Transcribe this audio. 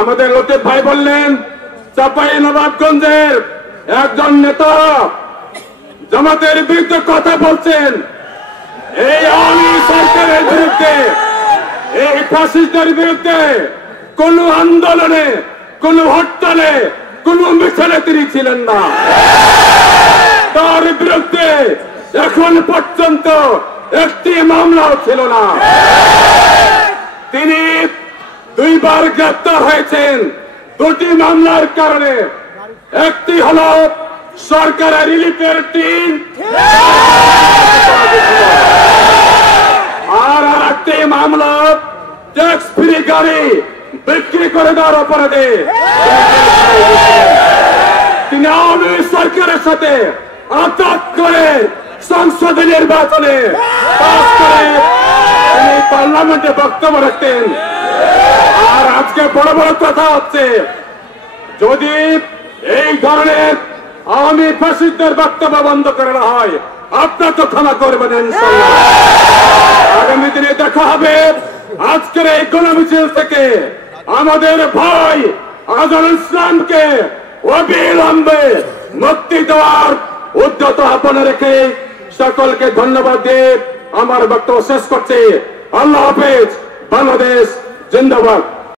আমাদের লতিফ ভাই বললেন চাঁপাইনবাবগঞ্জের একজন নেতা জামাতের বিরুদ্ধে কথা বলছেন। এই আওয়ামী সরকারের বিরুদ্ধে, এই ফ্যাসিস্টদের বিরুদ্ধে কোন আন্দোলনে, কোন হরতালে, কোন মিছিলে তিনি ছিলেন না। তার বিরুদ্ধে এখন পর্যন্ত একটি মামলাও ছিল না। তিনি 2 বার গ্রেপ্তার হয়েছেন 2টি মামলার কারণে। একটি হলো সরকারের রিলিফের টিম, আর একটি মামলা ট্যাক্স ফ্রি গাড়ি বিক্রি করে দেওয়ার অপরাধে। তিনি আওয়ামী সরকারের সাথে আঘাত করে সংসদীয় নির্বাচনে পাস করে তিনি পার্লামেন্টে বক্তব্য রাখতেন। আর আজকে বড় বড় কথা হচ্ছে, যদি এই ধরনের আওয়ামী ফ্যাসিস্টদের বক্তব্য বন্ধ করা হয়, আপনার তো ক্ষমা করবেন ইনশাআল্লাহ। আগামী দিনে দেখা হবে। আজকের এই গণমিছিল থেকে আমাদের ভাই আজহারুল ইসলামকে অবিলম্বে মুক্তি দেওয়ার উদ্যত আহ্বান রেখে সকলকে ধন্যবাদ দিয়ে আমার বক্তব্য শেষ করছি। আল্লাহ হাফেজ। বাংলাদেশ জিন্দাবাদ।